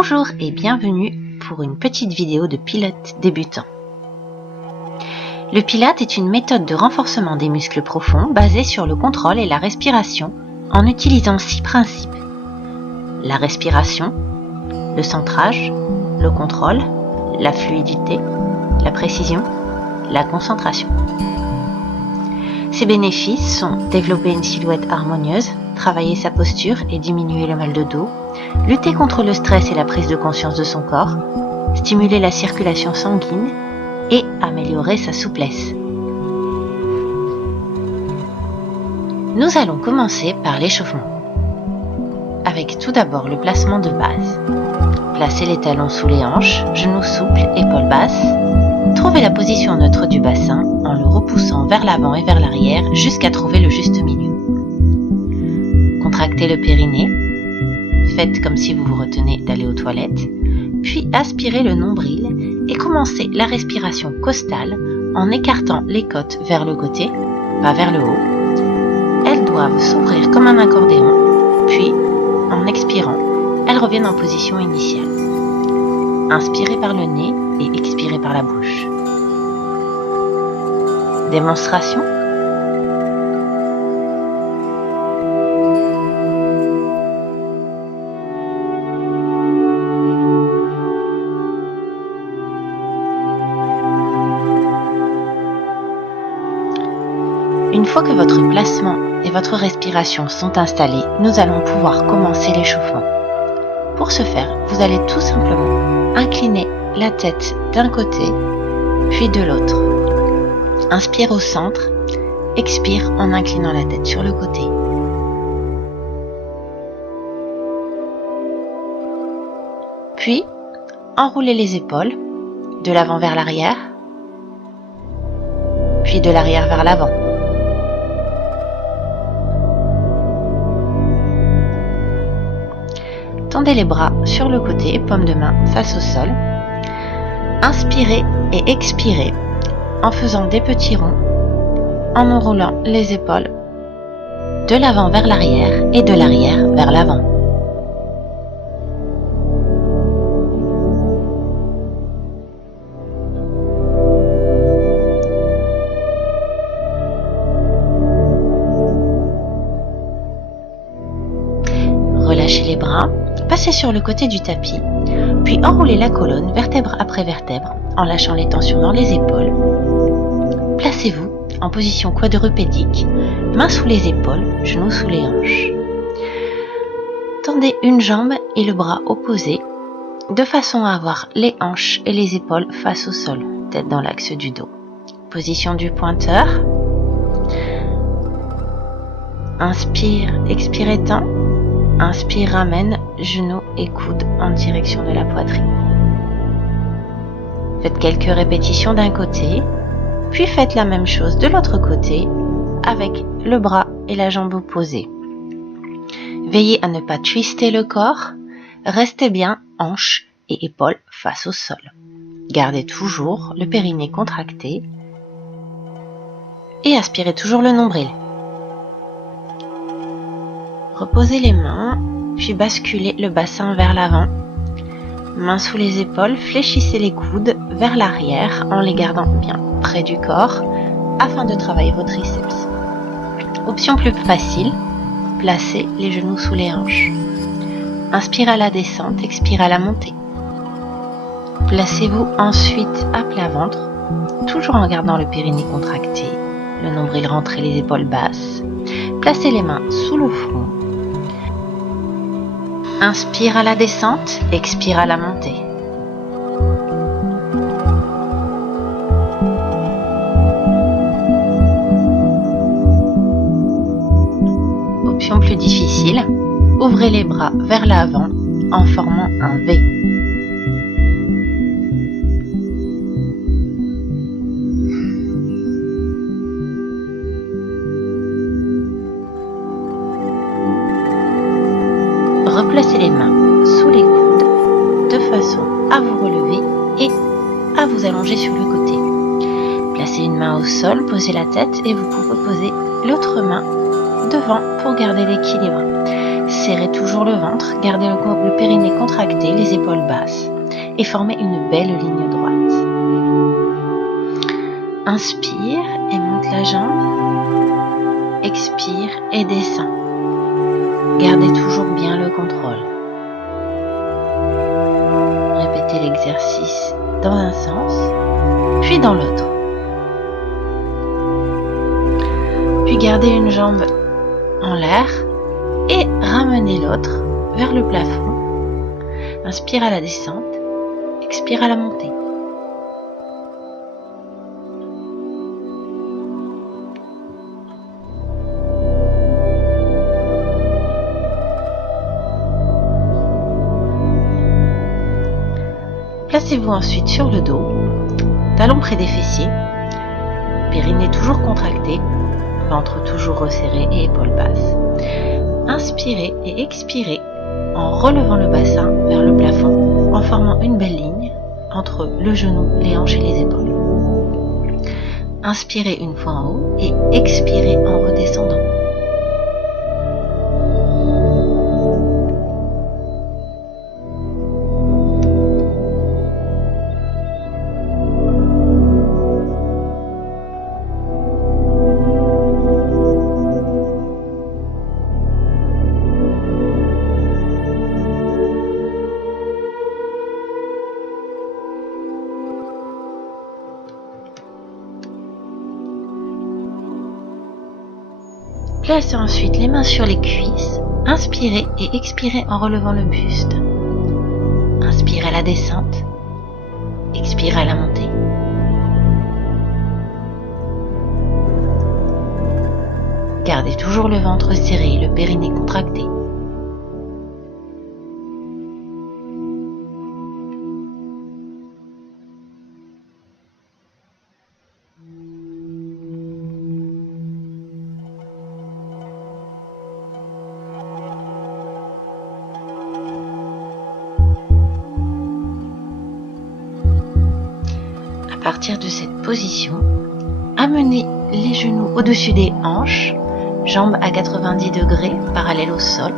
Bonjour et bienvenue pour une petite vidéo de pilote débutant. Le pilates est une méthode de renforcement des muscles profonds basée sur le contrôle et la respiration en utilisant 6 principes. La respiration, le centrage, le contrôle, la fluidité, la précision, la concentration. Ses bénéfices sont développer une silhouette harmonieuse, travailler sa posture et diminuer le mal de dos, lutter contre le stress et la prise de conscience de son corps, stimuler la circulation sanguine et améliorer sa souplesse. Nous allons commencer par l'échauffement. Avec tout d'abord le placement de base. Placez les talons sous les hanches, genoux souples, épaules basses. Trouvez la position neutre du bassin en le repoussant vers l'avant et vers l'arrière jusqu'à trouver le juste milieu. Contractez le périnée. Faites comme si vous vous retenez d'aller aux toilettes. Puis aspirez le nombril et commencez la respiration costale en écartant les côtes vers le côté, pas vers le haut. Elles doivent s'ouvrir comme un accordéon, puis, en expirant, elles reviennent en position initiale. Inspirez par le nez et expirez par la bouche. Démonstration. Une fois que votre placement et votre respiration sont installés, nous allons pouvoir commencer l'échauffement. Pour ce faire, vous allez tout simplement incliner la tête d'un côté, puis de l'autre. Inspire au centre, expire en inclinant la tête sur le côté. Puis, enroulez les épaules, de l'avant vers l'arrière, puis de l'arrière vers l'avant. Tendez les bras sur le côté, paume de main face au sol. Inspirez et expirez en faisant des petits ronds, en enroulant les épaules de l'avant vers l'arrière et de l'arrière vers l'avant. Relâchez les bras. Passez sur le côté du tapis, puis enroulez la colonne vertèbre après vertèbre en lâchant les tensions dans les épaules. Placez-vous en position quadrupédique, mains sous les épaules, genoux sous les hanches. Tendez une jambe et le bras opposé de façon à avoir les hanches et les épaules face au sol, tête dans l'axe du dos. Position du pointeur. Inspire, expire étend. Inspire, ramène genoux et coudes en direction de la poitrine. Faites quelques répétitions d'un côté, puis faites la même chose de l'autre côté avec le bras et la jambe opposée. Veillez à ne pas twister le corps, restez bien hanches et épaules face au sol. Gardez toujours le périnée contracté et aspirez toujours le nombril. Reposez les mains, puis basculez le bassin vers l'avant. Mains sous les épaules, fléchissez les coudes vers l'arrière en les gardant bien près du corps afin de travailler vos triceps. Option plus facile, placez les genoux sous les hanches. Inspire à la descente, expire à la montée. Placez-vous ensuite à plat ventre, toujours en gardant le périnée contracté, le nombril rentré, les épaules basses. Placez les mains sous le front. Inspire à la descente, expire à la montée. Option plus difficile, ouvrez les bras vers l'avant en formant un V. Replacez les mains sous les coudes de façon à vous relever et à vous allonger sur le côté. Placez une main au sol, posez la tête et vous pouvez poser l'autre main devant pour garder l'équilibre. Serrez toujours le ventre, gardez le périnée contracté, les épaules basses et formez une belle ligne droite. Inspire et monte la jambe. Expire et descend. Gardez toujours bien le contrôle. Répétez l'exercice dans un sens, puis dans l'autre. Puis gardez une jambe en l'air et ramenez l'autre vers le plafond. Inspire à la descente, expire à la montée. Placez-vous ensuite sur le dos, talons près des fessiers, périnée toujours contracté, ventre toujours resserré et épaules basses. Inspirez et expirez en relevant le bassin vers le plafond en formant une belle ligne entre le genou, les hanches et les épaules. Inspirez une fois en haut et expirez en redescendant. Placez ensuite les mains sur les cuisses, inspirez et expirez en relevant le buste. Inspirez à la descente, expirez à la montée. Gardez toujours le ventre serré et le périnée contracté. À partir de cette position, amenez les genoux au-dessus des hanches, jambes à 90 degrés, parallèles au sol.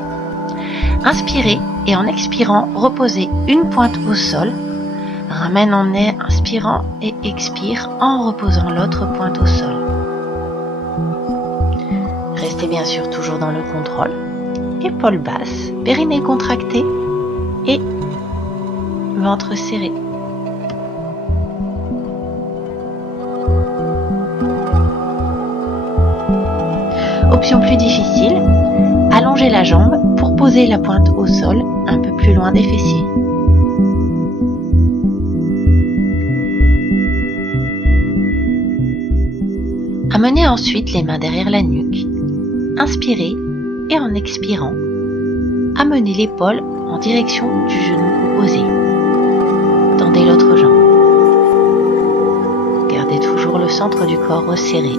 Inspirez et en expirant, reposez une pointe au sol. Ramène en inspirant et expire en reposant l'autre pointe au sol. Restez bien sûr toujours dans le contrôle. Épaules basses, périnée contracté et ventre serré. Option plus difficile, allongez la jambe pour poser la pointe au sol un peu plus loin des fessiers. Amenez ensuite les mains derrière la nuque. Inspirez et en expirant, amenez l'épaule en direction du genou opposé. Tendez l'autre jambe. Gardez toujours le centre du corps resserré.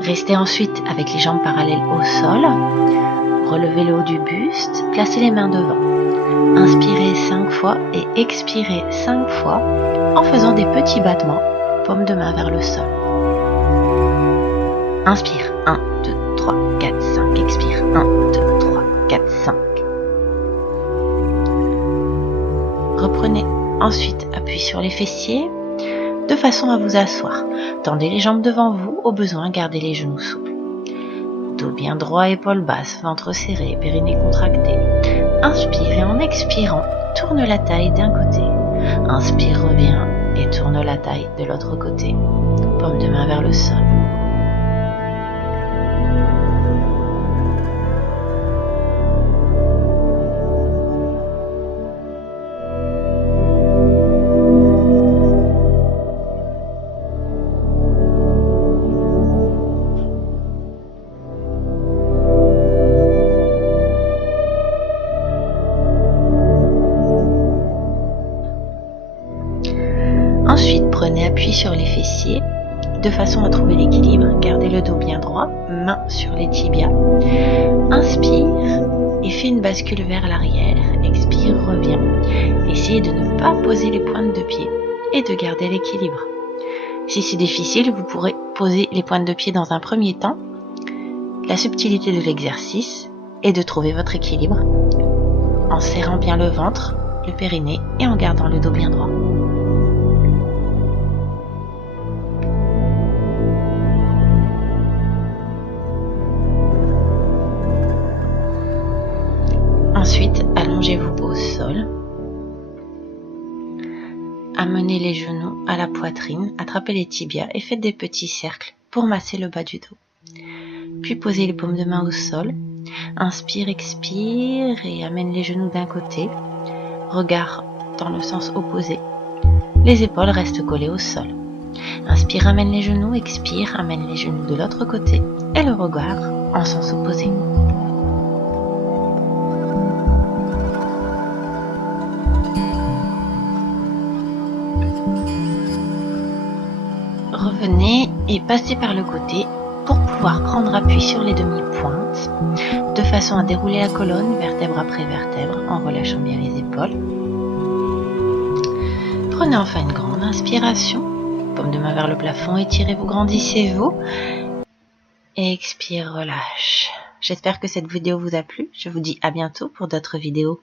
Restez ensuite avec les jambes parallèles au sol. Relevez le haut du buste, placez les mains devant. Inspirez 5 fois et expirez 5 fois en faisant des petits battements, paume de main vers le sol. Inspire, 1, 2, 3, 4, 5. Expire, 1, 2, 3, 4, 5. Reprenez ensuite appui sur les fessiers de façon à vous asseoir. Tendez les jambes devant vous, au besoin gardez les genoux souples. Dos bien droit, épaules basses, ventre serré, périnée contracté. Inspire et en expirant, tourne la taille d'un côté. Inspire, reviens et tourne la taille de l'autre côté. Paume de main vers le sol. Ensuite, prenez appui sur les fessiers de façon à trouver l'équilibre. Gardez le dos bien droit, main sur les tibias. Inspire et fais une bascule vers l'arrière. Expire, reviens. Essayez de ne pas poser les pointes de pied et de garder l'équilibre. Si c'est difficile, vous pourrez poser les pointes de pied dans un premier temps. La subtilité de l'exercice est de trouver votre équilibre en serrant bien le ventre, le périnée et en gardant le dos bien droit. Ensuite, allongez-vous au sol. Amenez les genoux à la poitrine, attrapez les tibias et faites des petits cercles pour masser le bas du dos. Puis posez les paumes de main au sol. Inspire, expire et amène les genoux d'un côté. Regard dans le sens opposé. Les épaules restent collées au sol. Inspire, amène les genoux, expire, amène les genoux de l'autre côté et le regard en sens opposé. Revenez et passez par le côté pour pouvoir prendre appui sur les demi-pointes de façon à dérouler la colonne vertèbre après vertèbre en relâchant bien les épaules. Prenez enfin une grande inspiration, paume de main vers le plafond, étirez-vous, grandissez-vous et expire, relâche. J'espère que cette vidéo vous a plu. Je vous dis à bientôt pour d'autres vidéos.